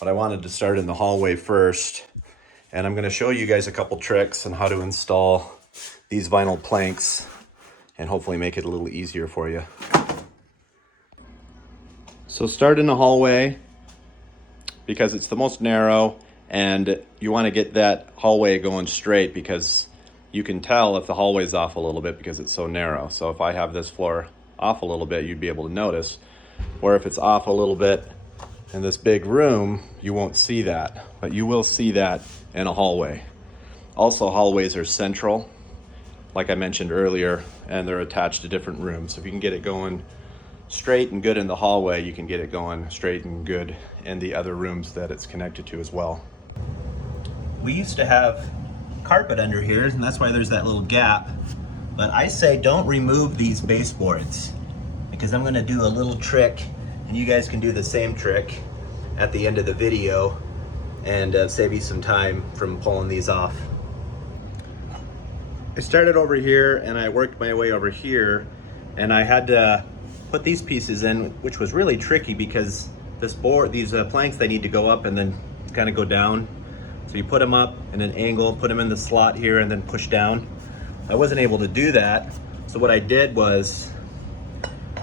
But I wanted to start in the hallway first, and I'm going to show you guys a couple tricks on how to install these vinyl planks and hopefully make it a little easier for you. So start in the hallway because it's the most narrow, and you want to get that hallway going straight because you can tell if the hallway's off a little bit because it's so narrow. So if I have this floor off a little bit, you'd be able to notice. Or if it's off a little bit in this big room, you won't see that, but you will see that in a hallway. Also, hallways are central, like I mentioned earlier, and they're attached to different rooms. So if you can get it going straight and good in the hallway, you can get it going straight and good in the other rooms that it's connected to as well. We used to have carpet under here, and that's why there's that little gap. But I say don't remove these baseboards because I'm gonna do a little trick, and you guys can do the same trick at the end of the video and save you some time from pulling these off. I started over here and I worked my way over here, and I had to put these pieces in, which was really tricky because these planks, they need to go up and then kind of go down. So you put them up in an angle, put them in the slot here, and then push down. I wasn't able to do that. So what I did was,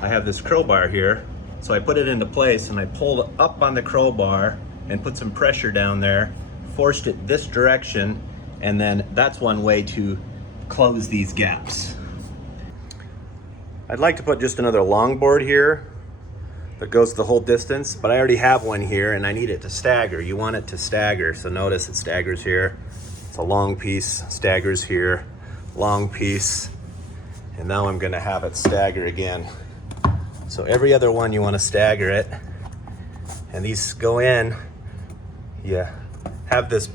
I have this crowbar here. So I put it into place and I pulled up on the crowbar and put some pressure down there, forced it this direction, and then that's one way to close these gaps. I'd like to put just another long board here that goes the whole distance, but I already have one here and I need it to stagger. You want it to stagger, so notice it staggers here. It's a long piece, staggers here, long piece, and now I'm gonna have it stagger again. So every other one you wanna stagger it, and these go in, you have this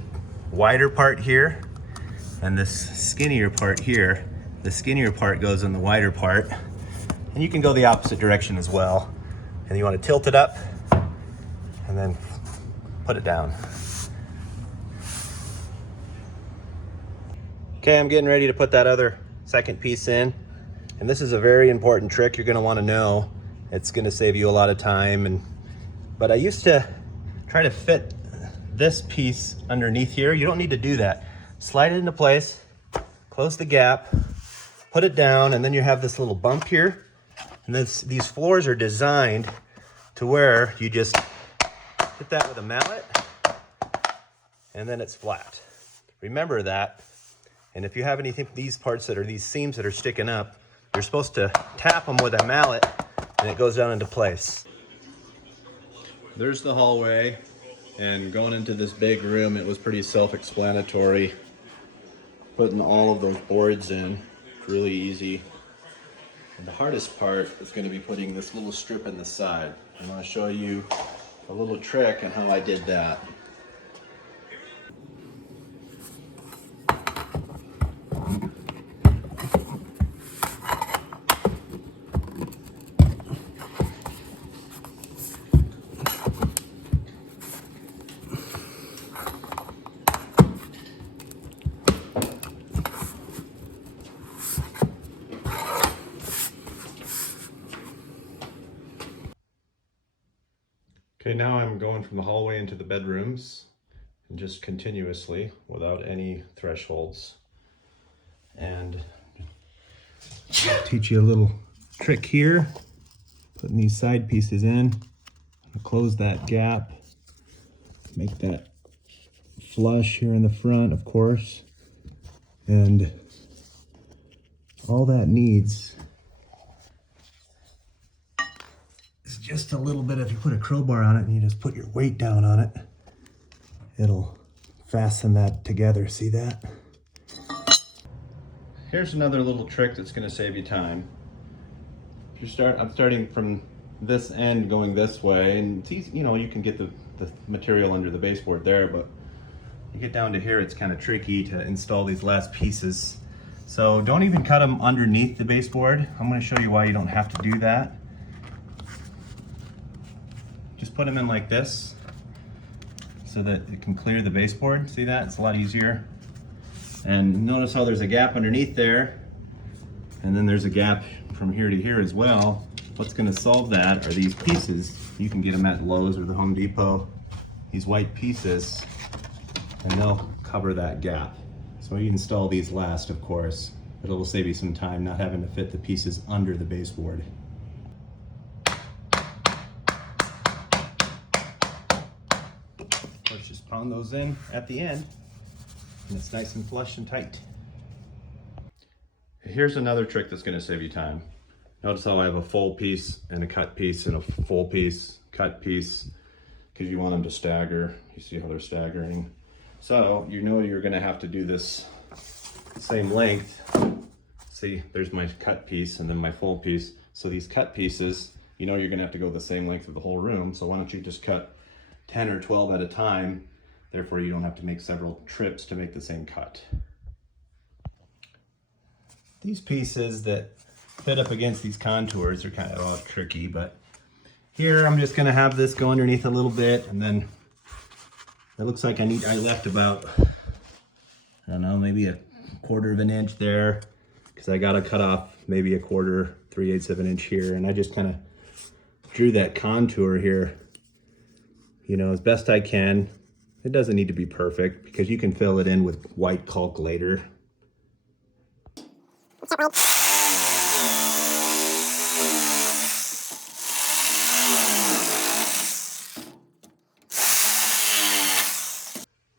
wider part here and this skinnier part here. The skinnier part goes in the wider part, and you can go the opposite direction as well. And you want to tilt it up and then put it down. Okay, I'm getting ready to put that other second piece in. And this is a very important trick you're going to want to know. It's going to save you a lot of time. But I used to try to fit this piece underneath here. You don't need to do that. Slide it into place, close the gap, put it down, and then you have this little bump here. And these floors are designed to where you just hit that with a mallet and then it's flat. Remember that. And if you have anything, these parts that are these seams that are sticking up, you're supposed to tap them with a mallet and it goes down into place. There's the hallway, and going into this big room, it was pretty self-explanatory. Putting all of those boards in, really easy. And the hardest part is going to be putting this little strip in the side. I'm going to show you a little trick on how I did that. Okay, now I'm going from the hallway into the bedrooms, and just continuously without any thresholds. And I'll teach you a little trick here, putting these side pieces in. I'll close that gap, make that flush here in the front, of course, and all that needs is just a little bit. If you put a crowbar on it and you just put your weight down on it, it'll fasten that together. See that? Here's another little trick that's going to save you time. I'm starting from this end going this way, and it's easy, you know, you can get the material under the baseboard there, but you get down to here, it's kind of tricky to install these last pieces. So don't even cut them underneath the baseboard. I'm going to show you why you don't have to do that. Just put them in like this so that it can clear the baseboard. See that? It's a lot easier. And notice how there's a gap underneath there, and then there's a gap from here to here as well. What's going to solve that are these pieces. You can get them at Lowe's or the Home Depot. these white pieces, and they'll cover that gap. So you install these last, of course, but it'll save you some time not having to fit the pieces under the baseboard. Of course, just pound those in at the end, and it's nice and flush and tight. Here's another trick that's going to save you time. Notice how I have a full piece and a cut piece and a full piece, cut piece, because you want them to stagger. You see how they're staggering. So you know you're going to have to do this same length. See, there's my cut piece and then my full piece. So these cut pieces, you know you're going to have to go the same length of the whole room. So why don't you just cut 10 or 12 at a time? Therefore, you don't have to make several trips to make the same cut. These pieces that fit up against these contours are kind of all tricky, but here I'm just gonna have this go underneath a little bit, and then it looks like I left about, I don't know, maybe a 1/4 of an inch there, because I gotta cut off maybe a 1/4, 3/8 of an inch here, and I just kind of drew that contour here, you know, as best I can. It doesn't need to be perfect, because you can fill it in with white caulk later.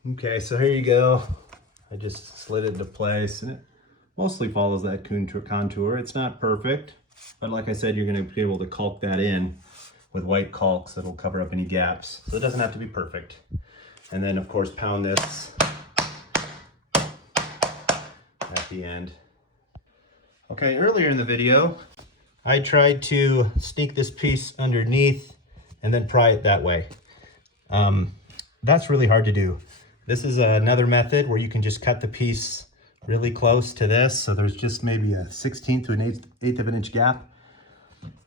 Okay, so here you go. I just slid it into place, and it mostly follows that contour. It's not perfect, but like I said, you're going to be able to caulk that in with white caulk, so it'll cover up any gaps. So it doesn't have to be perfect. And then, of course, pound this at the end. Okay, earlier in the video, I tried to sneak this piece underneath and then pry it that way. That's really hard to do. This is another method where you can just cut the piece really close to this, so there's just maybe a 1/16 to an eighth of an inch gap.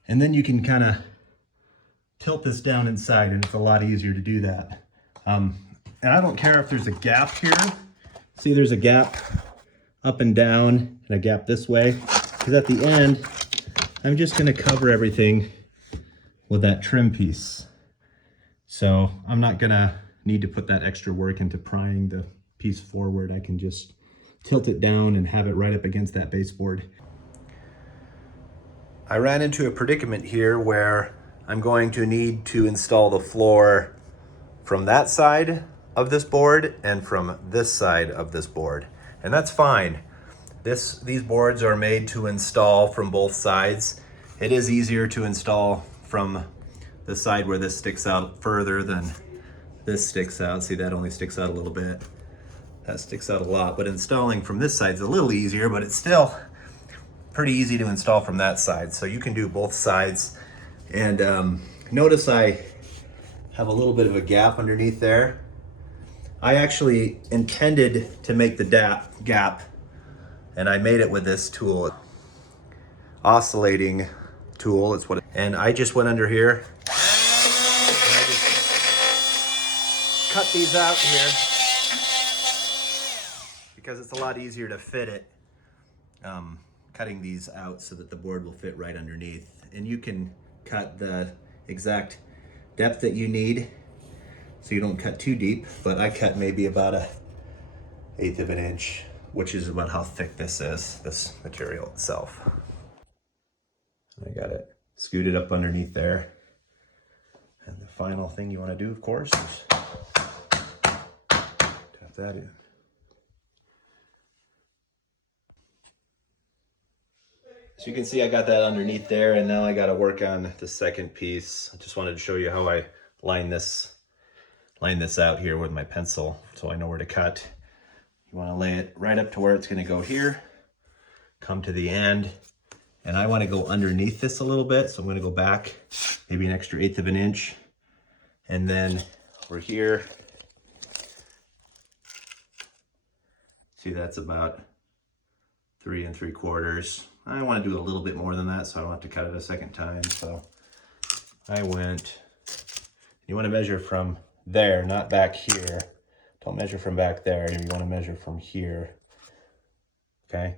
And then you can kind of tilt this down inside, and it's a lot easier to do that. And I don't care if there's a gap here. See, there's a gap up and down and a gap this way, because at the end, I'm just gonna cover everything with that trim piece. So I'm not gonna need to put that extra work into prying the piece forward. I can just tilt it down and have it right up against that baseboard. I ran into a predicament here where I'm going to need to install the floor from that side of this board and from this side of this board. And that's fine. These boards are made to install from both sides. It is easier to install from the side where this sticks out further than this sticks out. See, that only sticks out a little bit. That sticks out a lot, but installing from this side is a little easier, but it's still pretty easy to install from that side. So you can do both sides. And notice I have a little bit of a gap underneath there. I actually intended to make the gap, and I made it with this tool, oscillating tool. It's what, and I just went under here. Cut these out here because it's a lot easier to fit it, cutting these out so that the board will fit right underneath. And you can cut the exact depth that you need so you don't cut too deep, but I cut maybe about a 1/8 of an inch, which is about how thick this is, this material itself. I got it scooted up underneath there. And the final thing you want to do, of course, is tap that in. So you can see I got that underneath there, and now I got to work on the second piece. I just wanted to show you how I line this out here with my pencil so I know where to cut. You want to lay it right up to where it's going to go here, come to the end, and I want to go underneath this a little bit, so I'm going to go back maybe an extra 1/8 of an inch, and then over here, see, that's about 3 3/4. I want to do a little bit more than that so I don't have to cut it a second time. So I went, you want to measure from there, not back here. Don't measure from back there, you want to measure from here. Okay,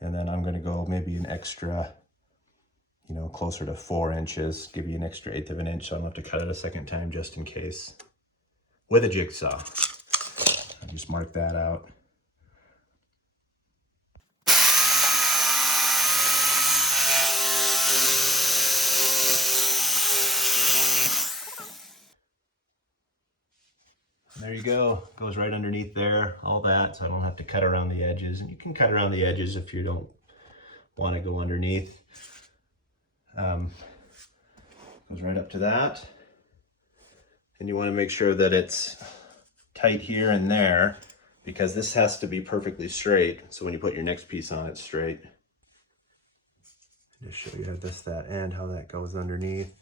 and then I'm going to go maybe an extra, you know, closer to 4 inches, give you an extra 1/8 of an inch so I don't have to cut it a second time just in case. with a jigsaw. I'll just mark that out. There you go, goes right underneath there, all that, so I don't have to cut around the edges. And you can cut around the edges if you don't want to go underneath. Goes right up to that. And you want to make sure that it's tight here and there, because this has to be perfectly straight. So when you put your next piece on, it's straight. Just show you how that end, how that goes underneath.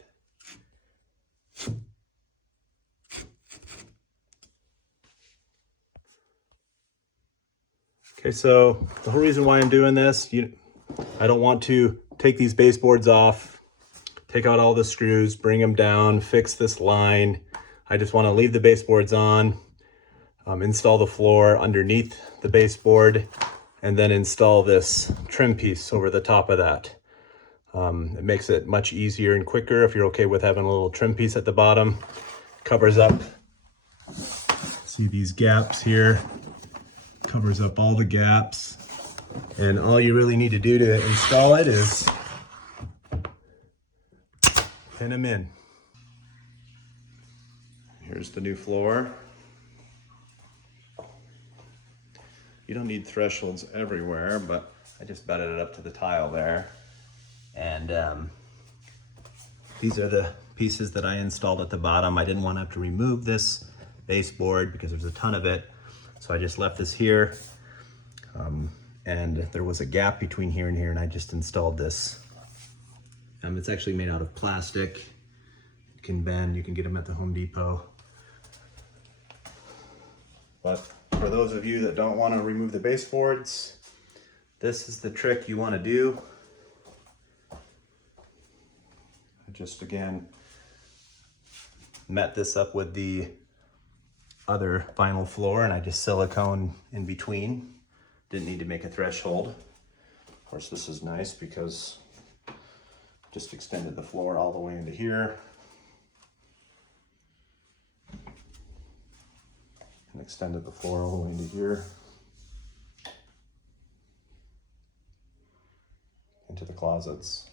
Okay, so the whole reason why I'm doing this, I don't want to take these baseboards off, take out all the screws, bring them down, fix this line. I just want to leave the baseboards on, install the floor underneath the baseboard, and then install this trim piece over the top of that. It makes it much easier and quicker if you're okay with having a little trim piece at the bottom. Covers up, see these gaps here? Covers up all the gaps. And all you really need to do to install it is pin them in. Here's the new floor. You don't need thresholds everywhere, but I just butted it up to the tile there. And these are the pieces that I installed at the bottom. I didn't want to have to remove this baseboard because there's a ton of it. So I just left this here. And there was a gap between here and here, and I just installed this. It's actually made out of plastic. It can bend, you can get them at the Home Depot. But for those of you that don't want to remove the baseboards, this is the trick you want to do. I just, again, met this up with the other vinyl floor, and I just silicone in between. Didn't need to make a threshold. Of course, this is nice because just extended the floor all the way into here. And extended the floor all the way into here. Into the closets.